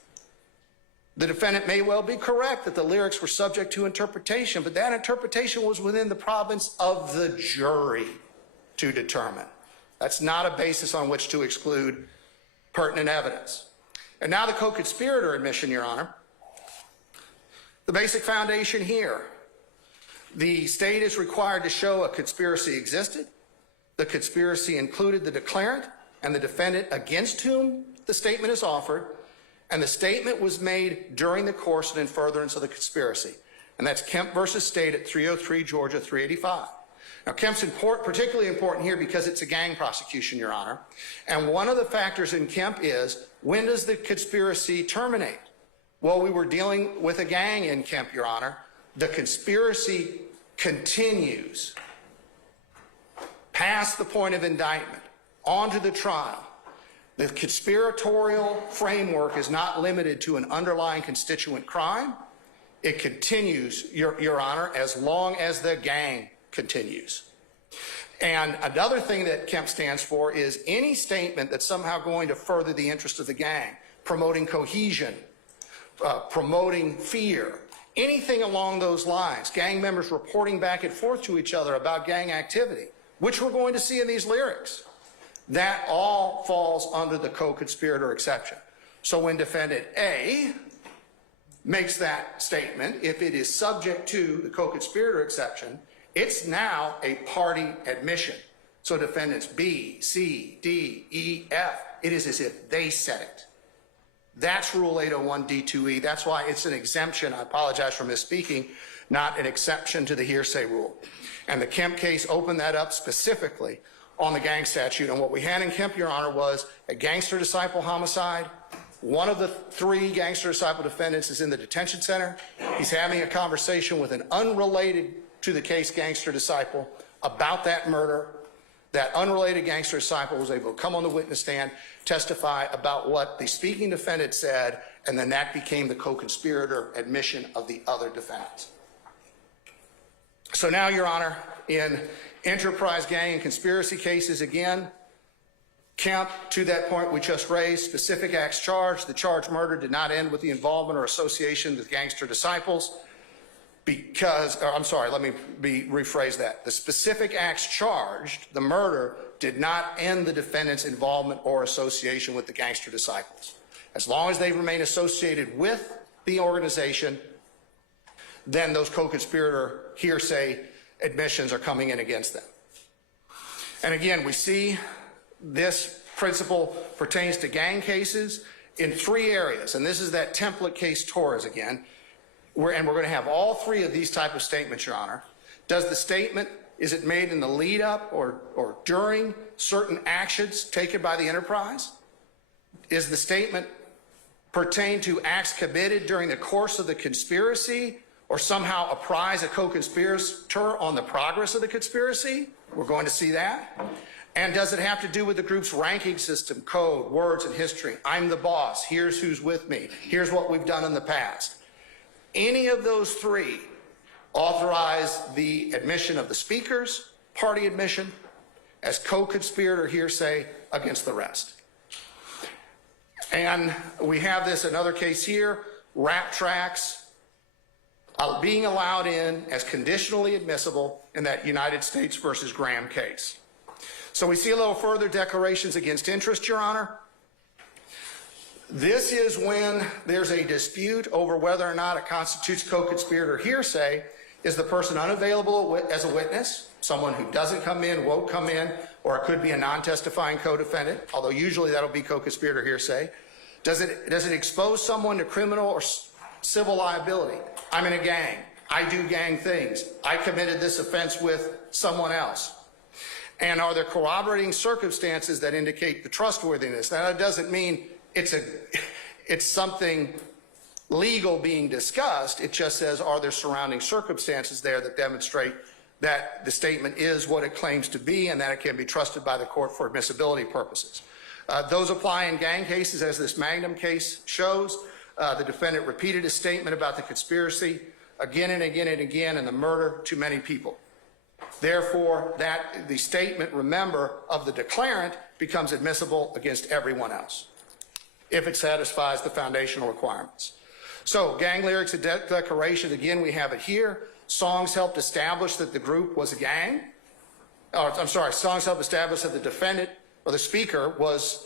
The defendant may well be correct that the lyrics were subject to interpretation, but that interpretation was within the province of the jury to determine. That's not a basis on which to exclude pertinent evidence. And now the co-conspirator admission, Your Honor. The basic foundation here. The state is required to show a conspiracy existed. The conspiracy included the declarant and the defendant against whom the statement is offered, and the statement was made during the course and in furtherance of the conspiracy. And that's Kemp versus State at 303 Georgia 385. Now, Kemp's particularly important here because it's a gang prosecution, Your Honor. And one of the factors in Kemp is, when does the conspiracy terminate? Well, we were dealing with a gang in Kemp, Your Honor. The conspiracy continues past the point of indictment, onto the trial. The conspiratorial framework is not limited to an underlying constituent crime. It continues, Your Honor, as long as the gang continues. And another thing that Kemp stands for is any statement that's somehow going to further the interest of the gang, promoting cohesion, promoting fear, anything along those lines, gang members reporting back and forth to each other about gang activity, which we're going to see in these lyrics. That all falls under the co-conspirator exception. So when defendant A makes that statement, if it is subject to the co-conspirator exception, it's now a party admission. So defendants B, C, D, E, F, it is as if they said it. That's Rule 801 D2E. That's why it's an exemption. I apologize for misspeaking, not an exception to the hearsay rule. And the Kemp case opened that up specifically on the gang statute. And what we had in Kemp, Your Honor, was a gangster disciple homicide. One of the three gangster disciple defendants is in the detention center. He's having a conversation with an unrelated to the case gangster disciple about that murder. That unrelated gangster disciple was able to come on the witness stand, testify about what the speaking defendant said, and then that became the co-conspirator admission of the other defendants. So now, Your Honor, in enterprise gang and conspiracy cases, again, Kemp, to that point we just raised, specific acts charged. The charged murder did not end with the involvement or association with gangster disciples because, let me rephrase that. The specific acts charged, the murder, did not end the defendant's involvement or association with the gangster disciples. As long as they remain associated with the organization, then those co-conspirator hearsay admissions are coming in against them. And again, we see this principle pertains to gang cases in three areas, and this is that template case Torres again, and we're going to have all three of these type of statements, Your Honor. Does the statement, is it made in the lead up or during certain actions taken by the enterprise? is the statement pertain to acts committed during the course of the conspiracy or somehow apprise a co-conspirator on the progress of the conspiracy? We're going to see that. And does it have to do with the group's ranking system, code, words, and history? I'm the boss. Here's who's with me. Here's what we've done in the past. Any of those three authorize the admission of the speaker's party admission as co-conspirator hearsay against the rest. And we have this, another case here, rap tracks being allowed in as conditionally admissible in that United States versus Graham case. So we see a little further declarations against interest, Your Honor. This is when there's a dispute over whether or not it constitutes co-conspirator hearsay. Is the person unavailable as a witness, someone who doesn't come in, won't come in, or it could be a non-testifying co-defendant, although usually that'll be co-conspirator hearsay. Does it expose someone to criminal or civil liability? I'm in a gang. I do gang things. I committed this offense with someone else. And are there corroborating circumstances that indicate the trustworthiness? Now, that doesn't mean it's something legal being discussed. It just says, are there surrounding circumstances there that demonstrate that the statement is what it claims to be and that it can be trusted by the court for admissibility purposes? Those apply in gang cases, as this Magnum case shows. The defendant repeated his statement about the conspiracy again and again and again and the murder to many people. Therefore, the statement, remember, of the declarant becomes admissible against everyone else if it satisfies the foundational requirements. So, gang lyrics and declaration, again, we have it here. Songs helped establish that the group was a gang. Songs helped establish that the defendant or the speaker was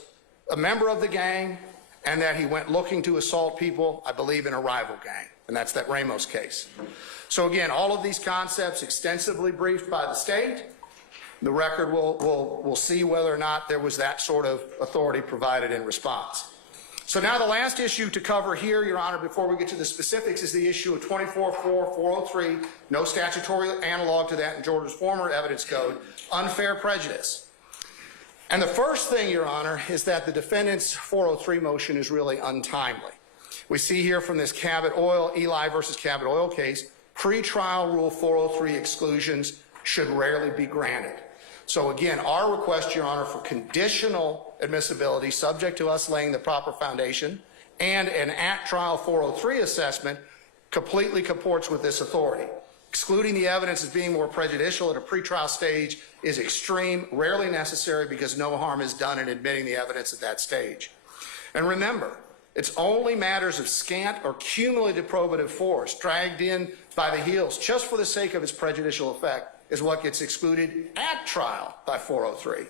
a member of the gang and that he went looking to assault people, I believe, in a rival gang. And that's that Ramos case. So again, all of these concepts extensively briefed by the state. The record will see whether or not there was that sort of authority provided in response. So now the last issue to cover here, Your Honor, before we get to the specifics, is the issue of 24-4-403, no statutory analog to that in Georgia's former evidence code, unfair prejudice. And the first thing, Your Honor, is that the defendant's 403 motion is really untimely. We see here from this Cabot Oil, Eli versus Cabot Oil case, pretrial Rule 403 exclusions should rarely be granted. So again, our request, Your Honor, for conditional admissibility, subject to us laying the proper foundation, and an at-trial 403 assessment completely comports with this authority. Excluding the evidence as being more prejudicial at a pretrial stage is extreme, rarely necessary because no harm is done in admitting the evidence at that stage. And remember, it's only matters of scant or cumulative probative force dragged in by the heels just for the sake of its prejudicial effect is what gets excluded at trial by 403.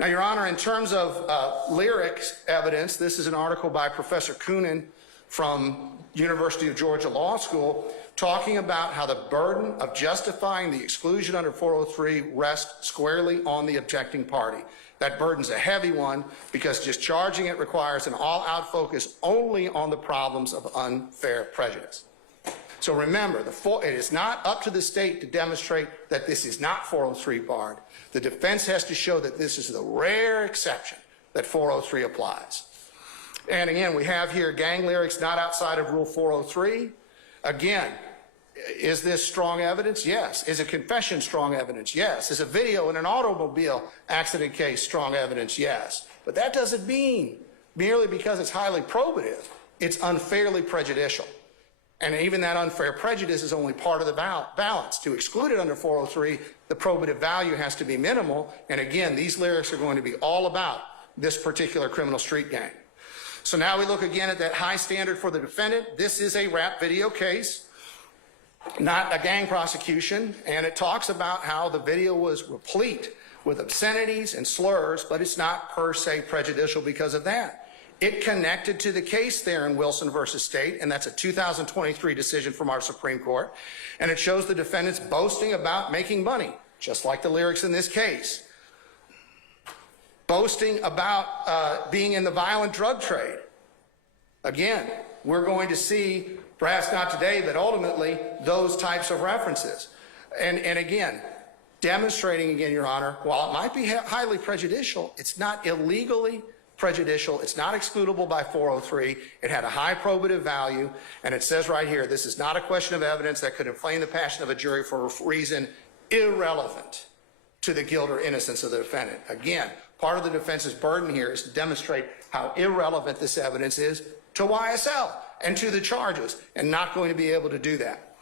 Now, Your Honor, in terms of lyrics evidence, this is an article by Professor Coonan from University of Georgia Law School talking about how the burden of justifying the exclusion under 403 rests squarely on the objecting party. That burden's a heavy one because just charging it requires an all-out focus only on the problems of unfair prejudice. So remember, it is not up to the state to demonstrate that this is not 403 barred. The defense has to show that this is the rare exception that 403 applies. And again, we have here gang lyrics not outside of Rule 403. Again, is this strong evidence? Yes. Is a confession strong evidence? Yes. Is a video in an automobile accident case strong evidence? Yes. But that doesn't mean merely because it's highly probative, it's unfairly prejudicial. And even that unfair prejudice is only part of the balance. To exclude it under 403, the probative value has to be minimal. And again, these lyrics are going to be all about this particular criminal street gang. So now we look again at that high standard for the defendant. This is a rap video case, not a gang prosecution. And it talks about how the video was replete with obscenities and slurs, but it's not per se prejudicial because of that. It connected to the case there in Wilson versus State, and that's a 2023 decision from our Supreme Court. And it shows the defendants boasting about making money, just like the lyrics in this case. Boasting about being in the violent drug trade. Again, we're going to see, perhaps not today, but ultimately, those types of references. And again, demonstrating again, Your Honor, while it might be highly prejudicial, it's not illegally prejudicial. It's not excludable by 403. It had a high probative value, and it says right here, this is not a question of evidence that could inflame the passion of a jury for a reason irrelevant to the guilt or innocence of the defendant. Again, part of the defense's burden here is to demonstrate how irrelevant this evidence is to YSL and to the charges, and not going to be able to do that.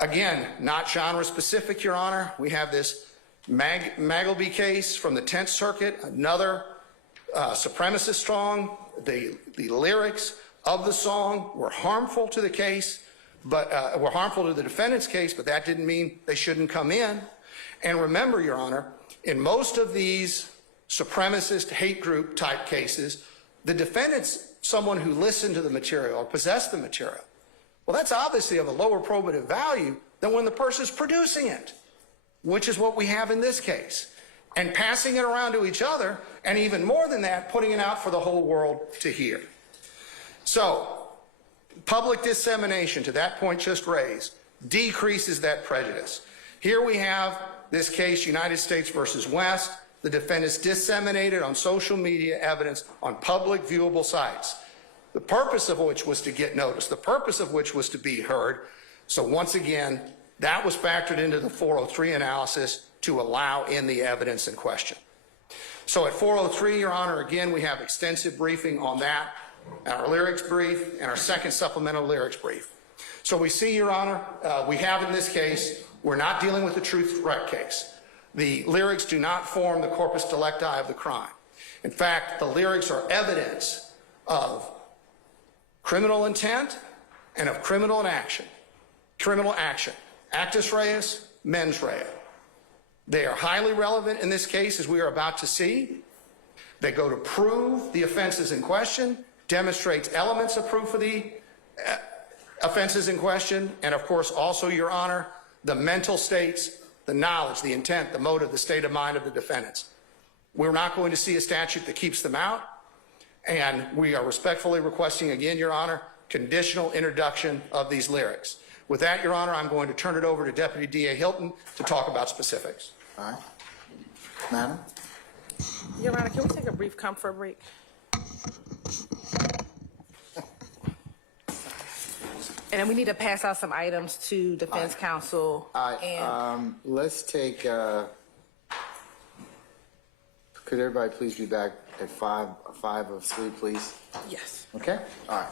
Again, not genre specific, Your Honor. We have this Magleby case from the 10th Circuit, another supremacist song. The lyrics of the song were harmful to the case, but were harmful to the defendant's case, but that didn't mean they shouldn't come in. And remember, Your Honor, in most of these supremacist hate group type cases, the defendant's someone who listened to the material or possessed the material. Well, that's obviously of a lower probative value than when the person's producing it, which is what we have in this case, and passing it around to each other, and even more than that, putting it out for the whole world to hear. So, public dissemination, to that point just raised, decreases that prejudice. Here we have this case, United States versus West. The defendants disseminated on social media evidence on public viewable sites, the purpose of which was to get noticed, the purpose of which was to be heard. So once again, that was factored into the 403 analysis to allow in the evidence in question. So at 403, Your Honor, again, we have extensive briefing on that, our lyrics brief, and our second supplemental lyrics brief. So we see, Your Honor, we have in this case, we're not dealing with a truth threat case. The lyrics do not form the corpus delicti of the crime. In fact, the lyrics are evidence of criminal intent and of criminal action. Criminal action. Actus reus, mens rea. They are highly relevant in this case, as we are about to see. They go to prove the offenses in question, demonstrates elements of proof of the offenses in question, and of course also, Your Honor, the mental states, the knowledge, the intent, the motive, the state of mind of the defendants. We're not going to see a statute that keeps them out, and we are respectfully requesting again, Your Honor, conditional introduction of these lyrics. With that, Your Honor, I'm going to turn it over to Deputy DA Hilton to talk about specifics. All right. Madam? Your Honor, can we take a brief comfort break? And then we need to pass out some items to defense counsel. And Let's take, could everybody please be back at 5 of 3, please? yes. Okay? All right.